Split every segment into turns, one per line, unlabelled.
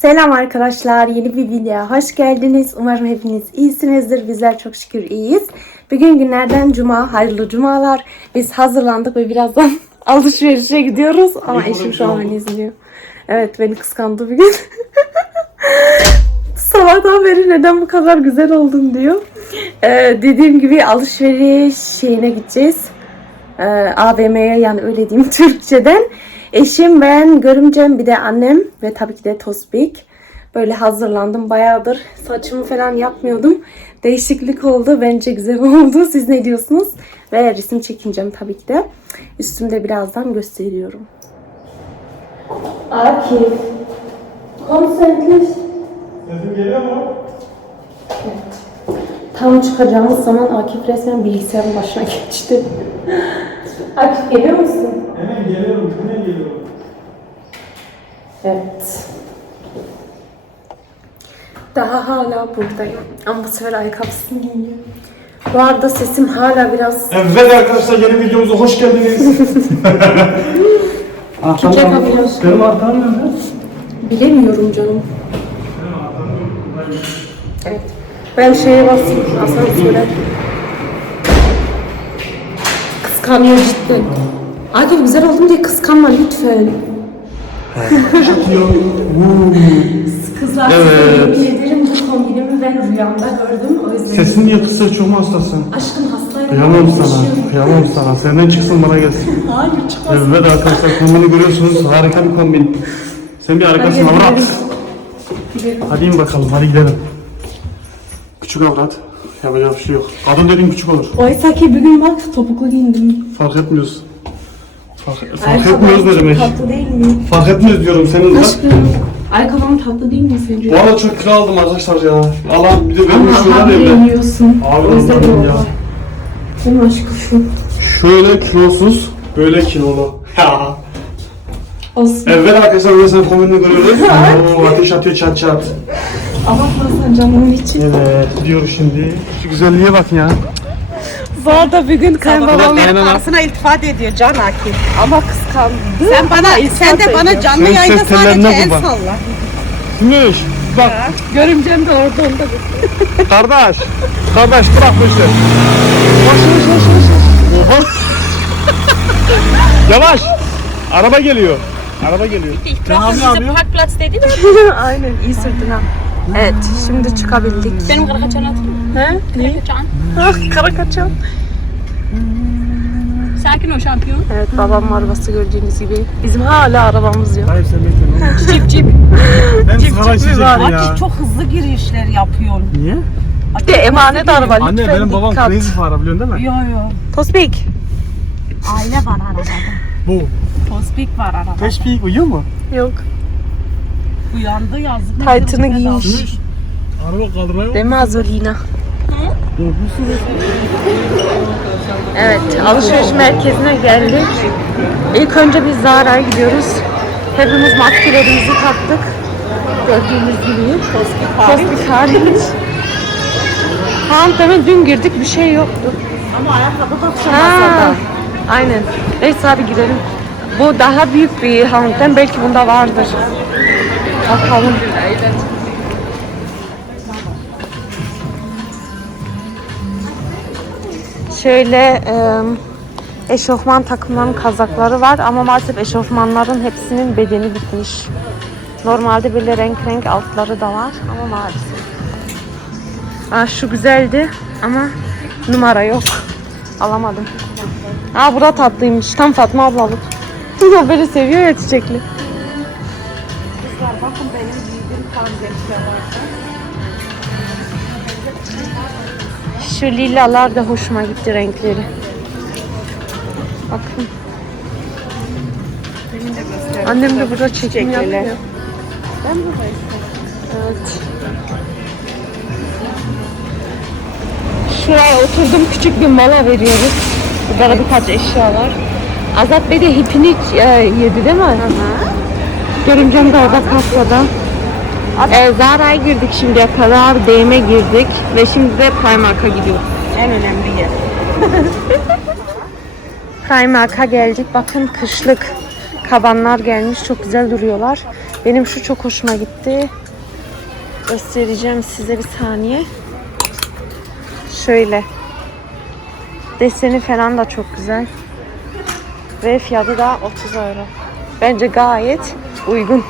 Selam arkadaşlar. Yeni bir videoya hoş geldiniz. Umarım hepiniz iyisinizdir. Bizler çok şükür iyiyiz. Bugün günlerden cuma. Hayırlı cumalar. Biz hazırlandık ve birazdan alışverişe gidiyoruz. Ama
İyi,
eşim şu
şey
an
oldu.
beni izliyor. Evet beni kıskandı bugün. Sabahtan beri neden bu kadar güzel oldun diyor. Ee, dediğim gibi alışveriş şeyine gideceğiz. Ee, AVM'ye yani öyle diyeyim Türkçeden. Eşim, ben, görümcem, bir de annem ve tabii ki de Tospik. Böyle hazırlandım. Bayağıdır saçımı falan yapmıyordum. Değişiklik oldu. Bence güzel oldu. Siz ne diyorsunuz? Ve resim çekineceğim tabii ki de. Üstümde birazdan gösteriyorum. Akif. Konsantre.
Sesim geliyor mu?
Tam çıkacağımız zaman Akif resmen bilgisayarın başına geçti. Akif geliyor musun?
Hemen geliyorum. Hemen geliyorum.
Evet. Daha hala buradayım. Ama bu sefer ayakkabısını giyiyor. Bu arada sesim hala biraz
Evet arkadaşlar yeni videomuza hoş geldiniz.
Küçük yapabiliyorsun.
Benim artam nerede?
bilemiyorum canım. Evet. Ben şeye basayım. Asansöre. Kıskanıyor cidden. Akif güzel oldum diye kıskanma lütfen. Kızlar
Evet.
yemin ederim bu kombinimi ben rüyamda gördüm. O yüzden
Sesin niye kısa çok mu hastasın?
aşkım hastaydım.
Kıyamam sana. Kıyamam sana. Senden çıksın bana gelsin.
Hayır çıkmaz.
Evet arkadaşlar kombini görüyorsunuz. Harika bir kombin. Sen bir harikasın
Hadi
avrat. Hadi in bakalım hadi gidelim. Küçük avrat. Yapacak bir şey yok. Kadın dediğin küçük olur.
Oysa ki bugün bak topuklu giyindim.
Fark etmiyoruz. Fark, fark etmiyoruz ne demek?
Tatlı değil mi?
Fark etmiyoruz diyorum senin de.
Aşkım. Ayakkabım tatlı değil mi sence?
Bu arada çok kilo aldım arkadaşlar ya. Allah bir de benim
Ama
var
abi
evde.
yiyorsun.
Abi
O yüzden oldu.
ya.
Benim aşkım.
Şöyle kilosuz, böyle kilolu. Ha.
Olsun.
Evet arkadaşlar burada sen kombinini görüyoruz. Oo, ateş atıyor çat çat.
Abartmazsan canım için.
Evet diyoruz şimdi. Şu güzelliğe bak ya.
Bu arada bugün kayınbabam
Aynen, aynen.
Karşısına iltifat ediyor Can Akif.
ama kıskandı.
Sen bana, sen de bana canlı
Senin
yayında
ses
sadece
tellerine
el
kurban.
salla.
Gümüş bak
Görümcem de orada onda.
kardeş. Kardeş bırak bu işi. Yavaş yavaş yavaş yavaş. Oha. yavaş. Araba geliyor. Araba geliyor. Ne yapıyor?
Parkplatz dedi de
Aynen iyi sürdün ha. Evet şimdi çıkabildik.
benim kara kaçan atayım mı?
He? Ne?
Kaçan.
Ah kara kaçan.
Sakin ol şampiyon.
Evet babamın arabası gördüğünüz gibi. Bizim hala arabamız yok.
Hayır sen bekle.
Cip cip.
Ben
Cip
sana
mübarek.
ya.
Akif çok hızlı girişler yapıyorsun.
Niye?
Bir de emanet araba lütfen
Anne benim babam
dikkat.
crazy fare biliyorsun değil mi?
Yo yo.
Tospik.
Aile var arabada.
Bu.
Tospik var arabada.
Teşbih uyuyor mu?
Yok.
Uyandı yazdı.
Taytını giymiş.
Araba kaldırmaya
Değil mi Azolina? Evet, alışveriş merkezine geldik. İlk önce biz Zara'ya gidiyoruz. Hepimiz maskelerimizi taktık. Gördüğünüz gibi. Tospik hariç. Tamam demin dün girdik bir şey yoktu.
Ama ayakkabı
Ha,
masada.
aynen. Neyse hadi gidelim. Bu daha büyük bir hanımefendi. Belki bunda vardır. Bakalım. Şöyle e, eşofman takımların kazakları var ama maalesef eşofmanların hepsinin bedeni bitmiş. Normalde böyle renk renk altları da var ama maalesef. Aa, şu güzeldi ama numara yok. Alamadım. Aa bu da tatlıymış. Tam Fatma ablalık. O böyle seviyor ya çiçekli.
Kızlar bakın benim giydiğim kanzeşler var.
Şu lilalar da hoşuma gitti renkleri. Bakın. Annem de burada çekim yapıyor. Evet. Şuraya oturdum küçük bir mola veriyoruz. Burada birkaç eşya var. Azat Bey de hipini e, yedi değil mi? Görümcem de orada kasada. E, Zara'ya girdik şimdiye kadar. DM'e girdik. Ve şimdi de Primark'a gidiyoruz.
En önemli yer.
Primark'a geldik. Bakın kışlık kabanlar gelmiş. Çok güzel duruyorlar. Benim şu çok hoşuma gitti. Göstereceğim size bir saniye. Şöyle. Deseni falan da çok güzel. Ve fiyatı da 30 euro. Bence gayet uygun.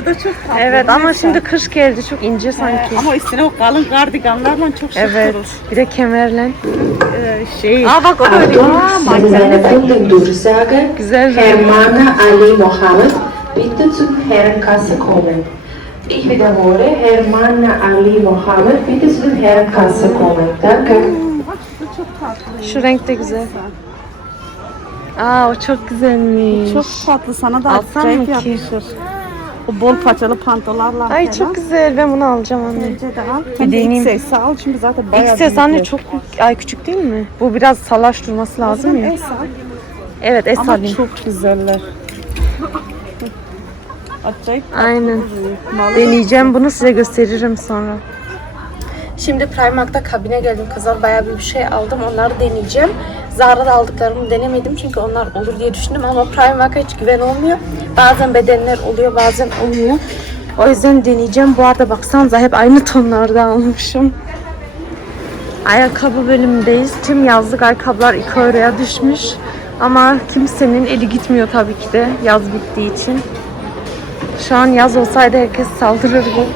Bu da çok tatlı.
Evet ama
Neyse.
şimdi kış geldi çok ince sanki.
Ee, ama üstüne o kalın kardiganlarla çok şık
Evet.
durur.
Bir de kemerle.
Ee, şey,
Aa bak o da öyle.
Meine Kunden Durchsage,
Güzel.
Hermana Ali Mohammed, bitte zum Herrenkasse kommen. Ich wiederhole, Hermana Ali Mohammed, bitte zum Herrenkasse kommen. Danke.
Şu renk de güzel. Aa o çok güzelmiş.
çok tatlı sana da
Alsam
acayip
mı ki?
yakışır. O bol paçalı pantolonlarla
Ay
falan.
çok güzel. Ben bunu alacağım anne.
Bence de al.
Bir
Sen de
deneyeyim.
XS al çünkü zaten bayağı
XS anne
büyük.
çok ay küçük değil mi? Bu biraz salaş durması lazım ya.
S al.
Evet S
Ama
alayım.
çok güzeller. Acayip
Aynen. Deneyeceğim bunu size gösteririm sonra. Şimdi Primark'ta kabine geldim kızlar. Bayağı bir şey aldım. Onları deneyeceğim. Zara'da aldıklarımı denemedim çünkü onlar olur diye düşündüm ama Primark'a hiç güven olmuyor. Bazen bedenler oluyor bazen olmuyor. O yüzden deneyeceğim. Bu arada baksanıza hep aynı tonlarda almışım. Ayakkabı bölümündeyiz. Tüm yazlık ayakkabılar 2 euroya düşmüş. Ama kimsenin eli gitmiyor tabii ki de yaz bittiği için. Şu an yaz olsaydı herkes saldırırdı.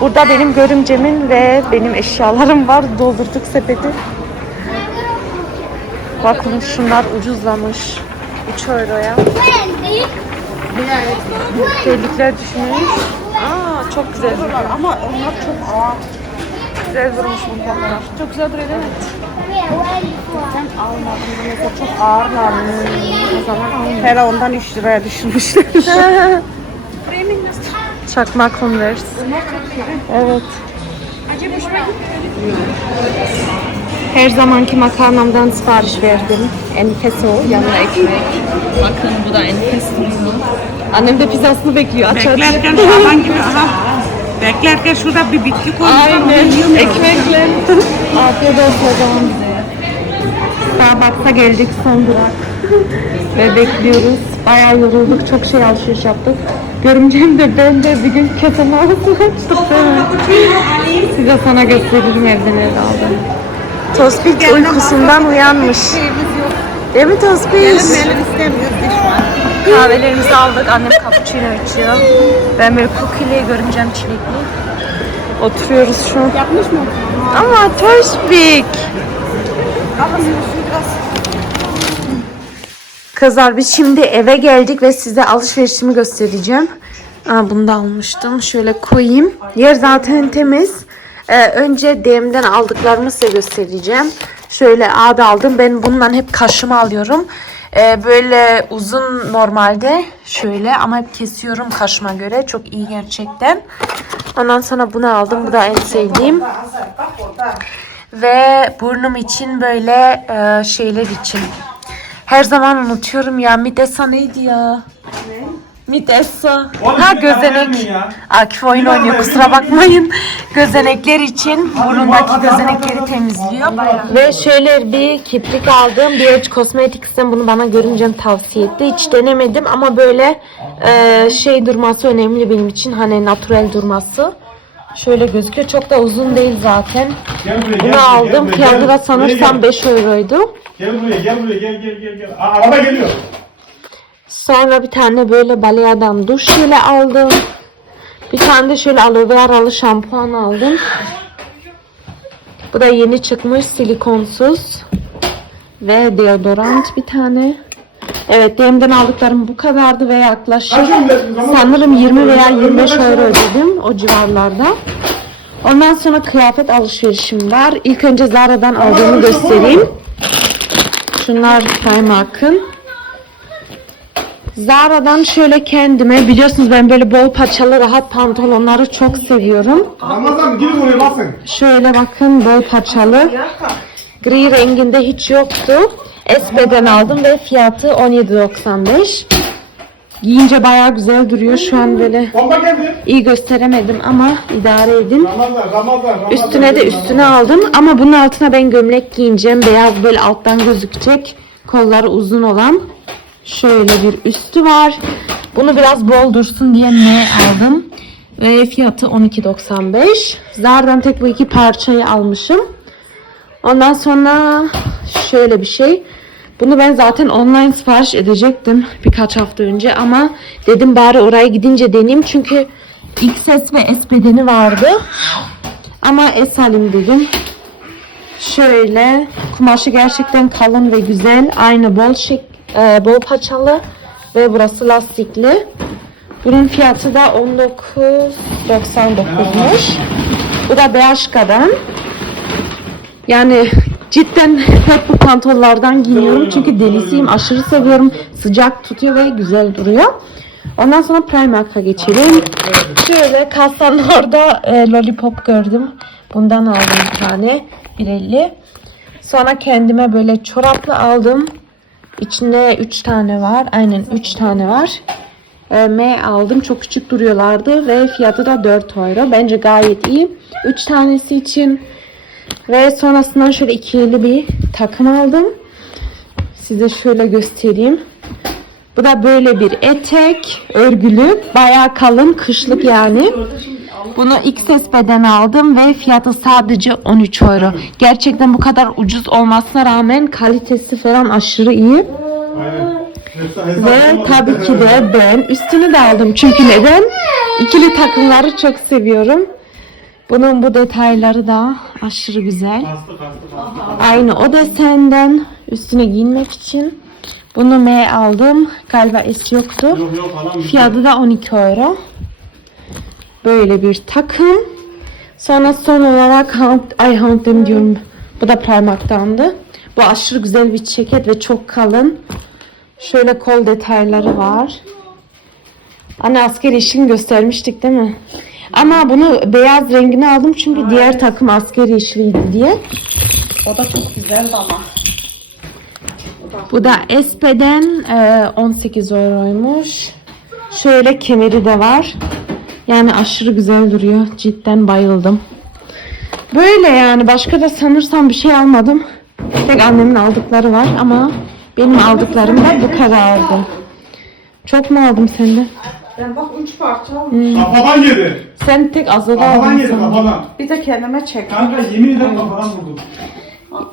Burada benim görümcemin ve benim eşyalarım var. Doldurduk sepeti. Bakın şunlar ucuzlamış. 3 euroya. Terlikler düşmüş. Aa çok güzel.
Ama onlar çok ağır.
Güzel durmuş bu konular. Çok güzel duruyor değil mi?
Sen almadın. Bu Mesela çok ağırlar.
O zaman.
Hele ondan 3 liraya düşürmüşler.
Çakma Converse. Evet. Her zamanki makarnamdan sipariş verdim. Enfes o, yanına ekmek. Bakın bu da enfes duruyor. Annem de pizzasını bekliyor. Aç aç.
Beklerken şaban gibi aha. Beklerken şurada bir bitki koymuşlar. onu
Aynen. Ekmekle. Afiyet olsun o zaman bize. Starbucks'a geldik son durak. Ve bekliyoruz. Bayağı yorulduk. Çok şey alışveriş yaptık. Görümcem de ben de bir gün değil mi? Size sana gösteririm evde neler aldım. Tospik uykusundan uyanmış. Değil mi Tospik? Kahvelerimizi aldık. Annem cappuccino içiyor. Ben böyle cookie'li görümcem çilekli. Oturuyoruz şu an.
Yapmış mı?
Ama Tospik. Kızlar biz şimdi eve geldik ve size alışverişimi göstereceğim. Aa, bunu da almıştım. Şöyle koyayım. Yer zaten temiz. Ee, önce DM'den aldıklarımı size göstereceğim. Şöyle A'da aldım. Ben bundan hep kaşımı alıyorum. Ee, böyle uzun normalde şöyle ama hep kesiyorum kaşıma göre. Çok iyi gerçekten. Ondan sonra bunu aldım. Bu da en sevdiğim. Ve burnum için böyle e, şeyler için. Her zaman unutuyorum ya. Midessa neydi ya? Midessa. Ha gözenek. Akif oyun oynuyor kusura bakmayın. Gözenekler için burundaki gözenekleri temizliyor. Ve şöyle bir kiprik aldım. Bir Cosmetics'ten bunu bana görünce tavsiye etti. Hiç denemedim ama böyle e, şey durması önemli benim için. Hani natural durması. Şöyle gözüküyor. Çok da uzun değil zaten.
Gel buraya, gel
Bunu
buraya,
aldım.
gel
Fiyatı
gel.
da sanırsam
gel.
5 euroydu.
Gel buraya, gel buraya, gel gel gel gel. Aa, araba geliyor.
Sonra bir tane böyle Balea'dan duş jeli aldım. Bir tane de şöyle aloe veralı şampuan aldım. Bu da yeni çıkmış silikonsuz. Ve deodorant bir tane. Evet DM'den aldıklarım bu kadardı ve yaklaşık sanırım 20 veya 25 euro ödedim o civarlarda. Ondan sonra kıyafet alışverişim var. İlk önce Zara'dan aldığımı göstereyim. Şunlar Primark'ın. Zara'dan şöyle kendime biliyorsunuz ben böyle bol paçalı rahat pantolonları çok seviyorum.
Ramazan gir buraya basın.
Şöyle bakın bol paçalı. Gri renginde hiç yoktu. Esbe'den aldım ve fiyatı 17.95. Giyince bayağı güzel duruyor. Şu an böyle iyi gösteremedim ama idare edin. Üstüne de üstüne aldım ama bunun altına ben gömlek giyineceğim. Beyaz böyle alttan gözükecek. Kolları uzun olan. Şöyle bir üstü var. Bunu biraz bol dursun diye ne aldım. Ve fiyatı 12.95. Zara'dan tek bu iki parçayı almışım. Ondan sonra şöyle bir şey. Bunu ben zaten online sipariş edecektim birkaç hafta önce ama dedim bari oraya gidince deneyeyim çünkü XS ve S bedeni vardı. Ama S alayım dedim. Şöyle kumaşı gerçekten kalın ve güzel. Aynı bol şek e, bol paçalı ve burası lastikli. Bunun fiyatı da 19.99'muş. Bu da Bershka'dan. Yani cidden hep bu pantollardan giyiniyorum çünkü delisiyim. Aşırı seviyorum. Sıcak tutuyor ve güzel duruyor. Ondan sonra Primark'a geçelim. Şöyle kasanın orada e, lollipop gördüm. Bundan aldım bir tane. 1.50. Sonra kendime böyle çoraplı aldım. İçinde 3 tane var. Aynen 3 tane var. E, M aldım. Çok küçük duruyorlardı ve fiyatı da 4 euro. Bence gayet iyi. 3 tanesi için ve sonrasında şöyle ikili bir takım aldım. Size şöyle göstereyim. Bu da böyle bir etek, örgülü, bayağı kalın, kışlık yani. Bunu XS beden aldım ve fiyatı sadece 13 euro. Gerçekten bu kadar ucuz olmasına rağmen kalitesi falan aşırı iyi. Ve tabii ki de ben üstünü de aldım. Çünkü neden? İkili takımları çok seviyorum. Bunun bu detayları da aşırı güzel. Aynı o desenden üstüne giyinmek için. Bunu M aldım. Galiba S yoktu. Fiyatı da 12 euro. Böyle bir takım. Sonra son olarak Hound, ay dem diyorum. Bu da Primark'tandı. Bu aşırı güzel bir ceket ve çok kalın. Şöyle kol detayları var. Anne asker yeşilini göstermiştik değil mi? Ama bunu beyaz rengini aldım çünkü diğer takım asker yeşiliydi diye.
O da çok güzeldi ama.
Bu da Espe'den e, 18 euroymuş. Şöyle kemeri de var. Yani aşırı güzel duruyor. Cidden bayıldım. Böyle yani başka da sanırsam bir şey almadım. Tek annemin aldıkları var ama benim aldıklarım da bu kadardı. Çok mu aldım senden?
Ben bak üç parça aldım.
Kafadan yedi.
Sen tek azada
Kafadan
aldın
yedi
sanırım.
kafadan.
Bir de kendime çektim.
Kanka yemin ederim kafadan vurdum.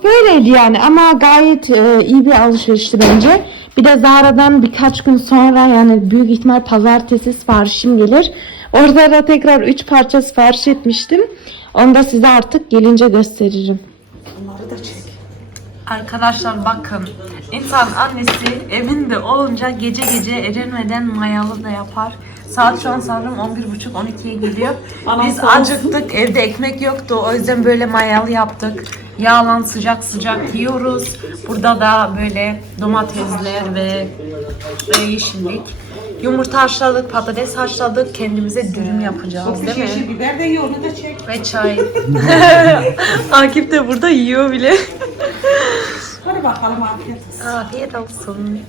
Böyleydi yani ama gayet e, iyi bir alışverişti bence. Bir de Zara'dan birkaç gün sonra yani büyük ihtimal pazartesi siparişim gelir. Orada da tekrar 3 parça sipariş etmiştim. Onu da size artık gelince gösteririm.
Arkadaşlar bakın insan annesi evinde olunca gece gece erinmeden mayalı da yapar. Saat şu an sanırım 11.30-12'ye geliyor. Biz acıktık evde ekmek yoktu o yüzden böyle mayalı yaptık. Yağlan sıcak sıcak yiyoruz. Burada da böyle domatesler ve, ve yeşillik. Yumurta haşladık, patates haşladık. Kendimize dürüm yapacağız değil
Yeşil
mi?
biber de yiyor onu da çek.
Ve çay. Akif de burada yiyor bile.
Hadi bakalım afiyet olsun.
Afiyet olsun.